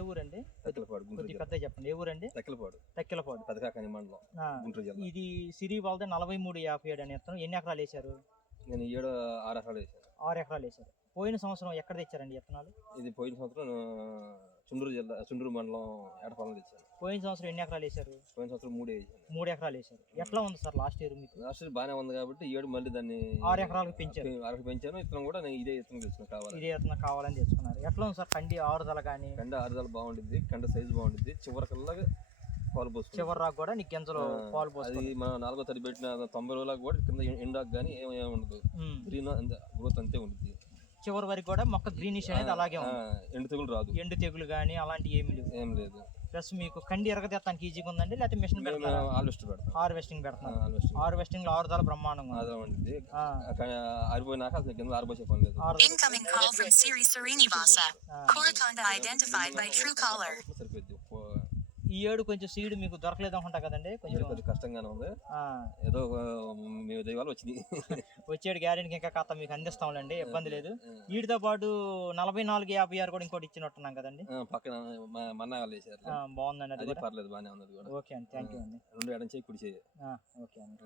ఏ ఊరండి? తక్కెలపాడు, గుంటూరు కొద్దిగా జిల్లా. పెద్దగా చెప్పండి. ఏ ఊరండి? తక్కెలపాడు, తక్కెలపాడు. పెదకాకాని మండలం, గుంటూరు జిల్లా. ఇది సిరి వాళ్ళది 4357 అనే విత్తనం. ఎన్ని ఎకరాలు వేశారు? నేను 6 ఎకరాలు వేసాను. 6 ఎకరాలు వేశారు. పోయిన సంవత్సరం ఎక్కడ తెచ్చారండి విత్తనాలు? ఇది పోయిన సంవత్సరం చుండూరు జిల్లా, చుండూరు మండలం ఏటపాలెం తెచ్చాను. పోయిన సంవత్సరం ఎన్ని ఎకరాలు వేశారు? పోయిన సంవత్సరం 3 వేసాను. 3 ఎకరాలు వేశారు. ఎట్లా ఉంది సార్ లాస్ట్ ఇయర్ మీకు? లాస్ట్ బాగానే ఉంది కాబట్టి ఈ ఏడు మళ్ళీ దాన్ని 6 ఎకరాలకు పెంచారు. 6 పెంచాను. ఇతను కూడా నేను ఇదే ఇతను తెచ్చుకున్నాను కావాలి. ఇదే విత్తనం కావాలని తెచ్చుకున్నారు. ఎట్లా ఉంది సార్ కండి ఆరుదల కానీ? కండ ఆరుదల బాగుంటుంది, కండ సైజు బాగుంటుంది, చివరికల్లా పాలు పోస్తుంది. చివరి రాకు కూడా నీకు గింజలు పాలు పోస్తుంది. అది మన 4వ తడి పెట్టిన 90 రోజులకు కూడా కింద ఎండాకు కానీ ఏమి ఉండదు, గ్రీన్ గ్రోత్ అంతే ఉంటుంది. చివరి వరకు కూడా మొక్క గ్రీనిష్ అనేది అలాగే ఉంది. ఎండు తెగులు రాదు, ఎండు తెగులు కానీ అలాంటివి ఏమి లేవు. ఏం లేదు. ప్లస్ మీకు కండి ఎరగదెత్తానికి ఈజీగా ఉందండి, లేకపోతే మిషన్ పెడతారా? హార్వెస్టింగ్ పెడతాను. హార్వెస్టింగ్ లో ఆరుదల బ్రహ్మాండంగా ఉంటుంది. ఆరిపోయినాక అసలు కింద ఆరిపోసే పని లేదు. Incoming call from Siri Srinivasa. Coraconda identified by Truecaller. సరిపోద్ది. ఈ ఏడు కొంచెం సీడ్ మీకు దొరకలేదు అనుకుంటా కదండి? కొంచెం కొద్దిగా కష్టంగానే ఉంది. ఏదో మీ దైవాలు వచ్చినాయి. వచ్చేడు గ్యారెంటీకి ఇంకా కథ మీకు అందిస్తాంలేండి, ఇబ్బంది లేదు. వీటితో పాటు 4456 కూడా ఇంకోటి ఇచ్చినట్టున్నాం కదండి? పక్కన మన్నాగాలు వేసారు, బాగుందండి. అది పర్లేదు, బాగానే ఉంది. ఓకే అండి, థ్యాంక్ యూ అండి. 2 ఎడం చేయి కుడి చేయి. ఓకే అండి.